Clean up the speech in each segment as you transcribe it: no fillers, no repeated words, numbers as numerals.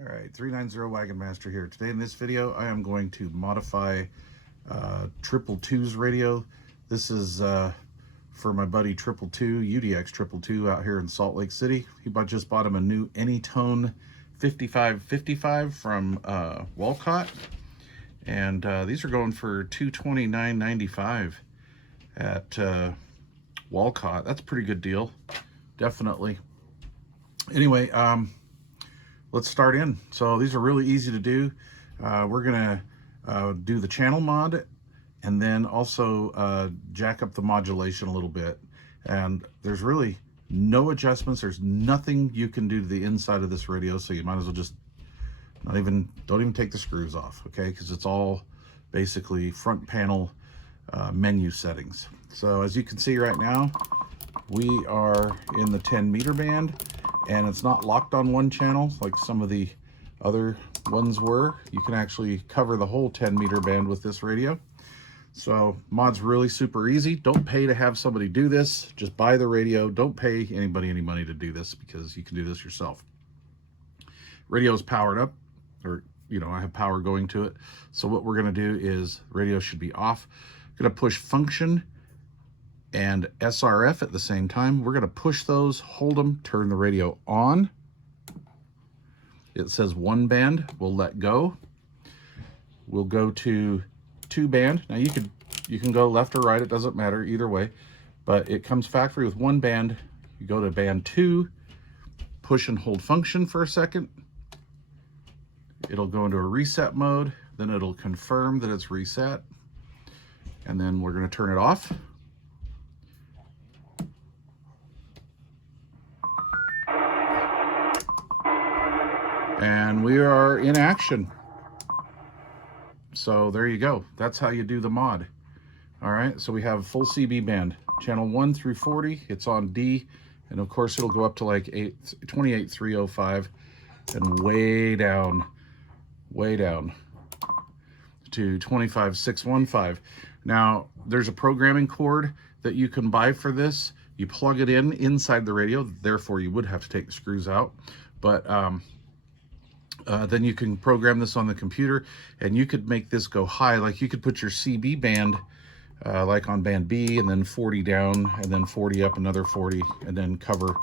All right, 390 Wagon Master here. Today in this video, I am going to modify 222's radio. This is for my buddy 222, UDX 222 out here in Salt Lake City. He just bought him a new Anytone 5555 from Walcott. And these are going for $229.95 at Walcott. That's a pretty good deal, definitely. Anyway, let's start in. So these are really easy to do. We're gonna do the channel mod and then also jack up the modulation a little bit. And there's really no adjustments. There's nothing you can do to the inside of this radio, so you might as well just don't even take the screws off, okay? Because it's all basically front panel menu settings. So as you can see right now, we are in the 10 meter band, and it's not locked on one channel like some of the other ones were. You can actually cover the whole 10 meter band with this radio. So mod's really super easy. Don't pay to have somebody do this. Just buy the radio. Don't pay anybody any money to do this, because you can do this yourself. Radio is powered up, or I have power going to it. So what we're gonna do is, radio should be off. Gonna push function and SRF at the same time. We're gonna push those, hold them, turn the radio on. It says 1 band, we'll let go. We'll go to 2 band. Now you can go left or right, it doesn't matter either way, but it comes factory with 1 band. You go to band 2, push and hold function for a second. It'll go into a reset mode, then it'll confirm that it's reset, and then we're gonna turn it off. And we are in action. So there you go. That's how you do the mod. All right, so we have full CB band. Channel 1 through 40, it's on D, and of course it'll go up to like 28,305, and way down to 25,615. Now, there's a programming cord that you can buy for this. You plug it in inside the radio, therefore you would have to take the screws out. But then you can program this on the computer, and you could make this go high. Like you could put your CB band like on band B, and then 40 down, and then 40 up, another 40, and then cover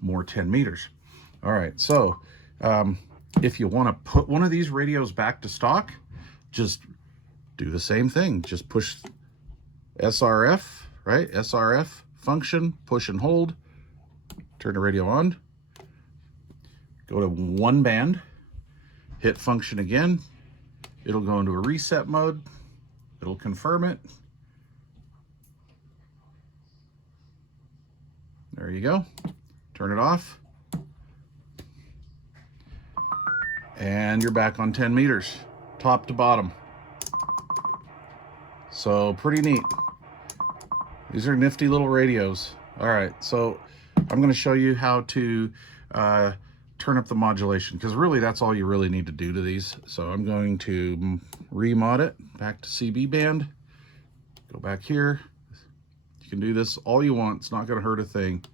more 10 meters. All right, so if you want to put one of these radios back to stock, just do the same thing. Just push SRF, right? SRF function, push and hold, turn the radio on. Go to 1 band, hit function again. It'll go into a reset mode. It'll confirm it. There you go. Turn it off. And you're back on 10 meters, top to bottom. So pretty neat. These are nifty little radios. All right, so I'm gonna show you how to turn up the modulation, because really that's all you really need to do to these. So I'm going to remod it back to CB band. Go back here. You can do this all you want. It's not going to hurt a thing.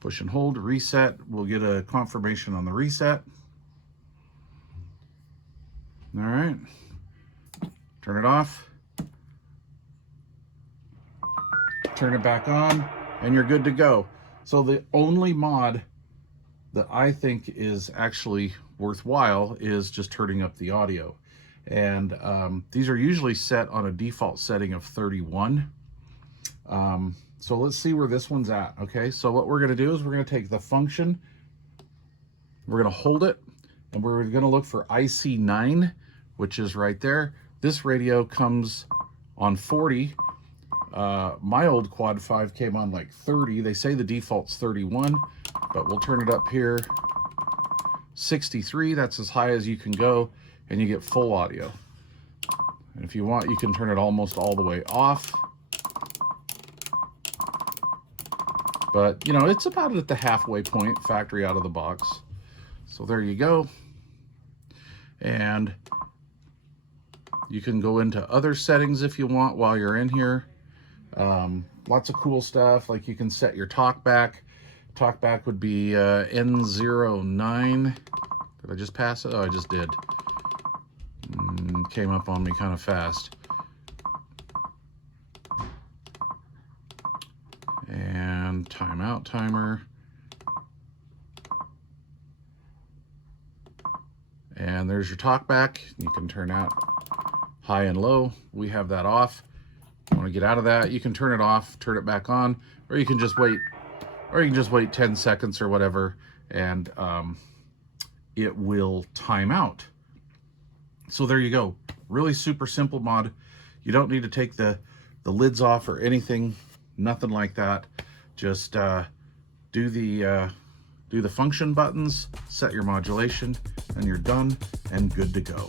Push and hold, reset. We'll get a confirmation on the reset. All right. Turn it off. Turn it back on, and you're good to go. So the only mod that I think is actually worthwhile is just turning up the audio. And these are usually set on a default setting of 31. So let's see where this one's at, okay? So what we're gonna do is we're gonna take the function, we're gonna hold it, and we're gonna look for IC9, which is right there. This radio comes on 40. My old Quad 5 came on like 30. They say the default's 31, but we'll turn it up here. 63, that's as high as you can go, and you get full audio. And if you want, you can turn it almost all the way off. But, it's about at the halfway point, factory out of the box. So there you go. And you can go into other settings if you want while you're in here. Lots of cool stuff, like you can set your talk back Talkback would be N09. Did I just pass it? Oh, I just did. Came up on me kind of fast. And timeout timer. And there's your talkback. You can turn out high and low. We have that off. You want to get out of that, you can turn it off, turn it back on, or you can just wait, 10 seconds or whatever, and it will time out. So there you go. Really super simple mod. You don't need to take the lids off or anything, nothing like that. Just do the function buttons, set your modulation, and you're done and good to go.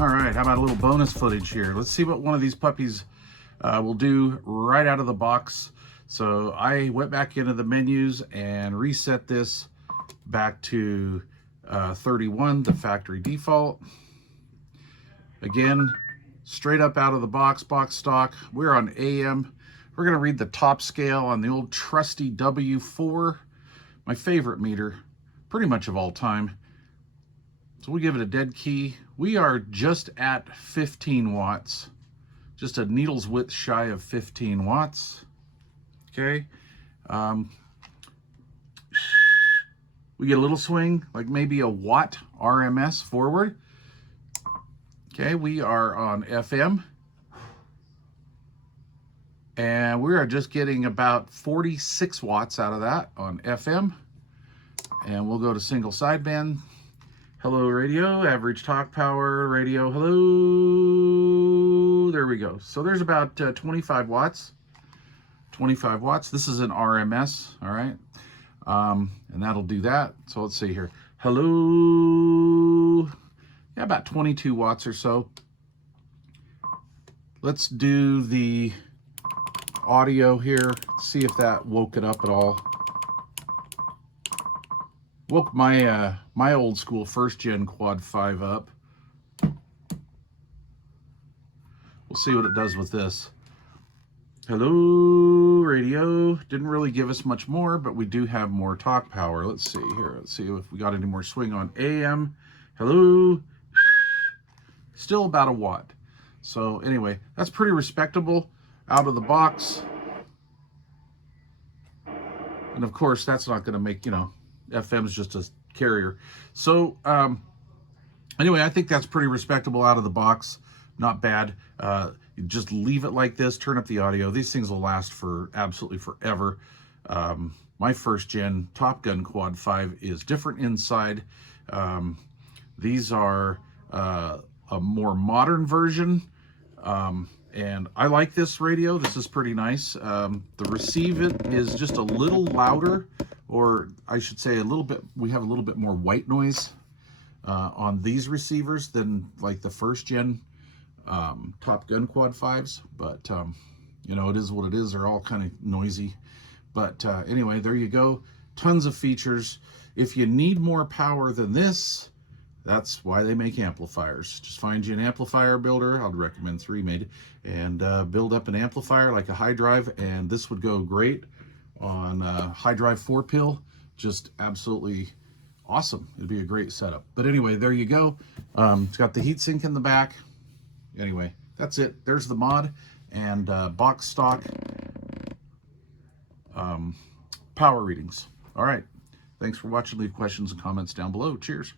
All right, how about a little bonus footage here? Let's see what one of these puppies will do right out of the box. So I went back into the menus and reset this back to 31, the factory default. Again, straight up out of the box stock. We're on AM. We're gonna read the top scale on the old trusty W4, my favorite meter, pretty much of all time. So we give it a dead key. We are just at 15 watts, just a needle's width shy of 15 watts. Okay. We get a little swing, like maybe a watt RMS forward. Okay, we are on FM. And we are just getting about 46 watts out of that on FM. And we'll go to single sideband. Hello radio, average talk power, radio, hello. There we go. So there's about 25 watts. 25 watts. This is an RMS, all right? And that'll do that. So let's see here. Hello. Yeah, about 22 watts or so. Let's do the audio here. See if that woke it up at all. Woke my my old school first gen quad 5 up. We'll see what it does with this. Hello radio. Didn't really give us much more, but we do have more talk power. Let's see here. Let's see if we got any more swing on AM. Hello. Still about a watt. So anyway, that's pretty respectable out of the box. And of course, that's not going to make, you know, FM's just a carrier. So anyway, I think that's pretty respectable out of the box. Not bad. You just leave it like this, turn up the audio. These things will last for absolutely forever. My first gen Top Gun Quad 5 is different inside. These are a more modern version. And I like this radio. This is pretty nice. The receive it is just a little louder, or I should say a little bit, we have a little bit more white noise on these receivers than like the first gen Top Gun Quad 5s. But, you know, it is what it is. They're all kind of noisy. But anyway, there you go. Tons of features. If you need more power than this, that's why they make amplifiers. Just find you an amplifier builder. I'd recommend 3-made, and build up an amplifier like a high drive, and this would go great on high drive 4-pill. Just absolutely awesome. It'd be a great setup. But anyway, there you go. It's got the heatsink in the back. Anyway, that's it. There's the mod and box stock power readings. All right. Thanks for watching. Leave questions and comments down below. Cheers.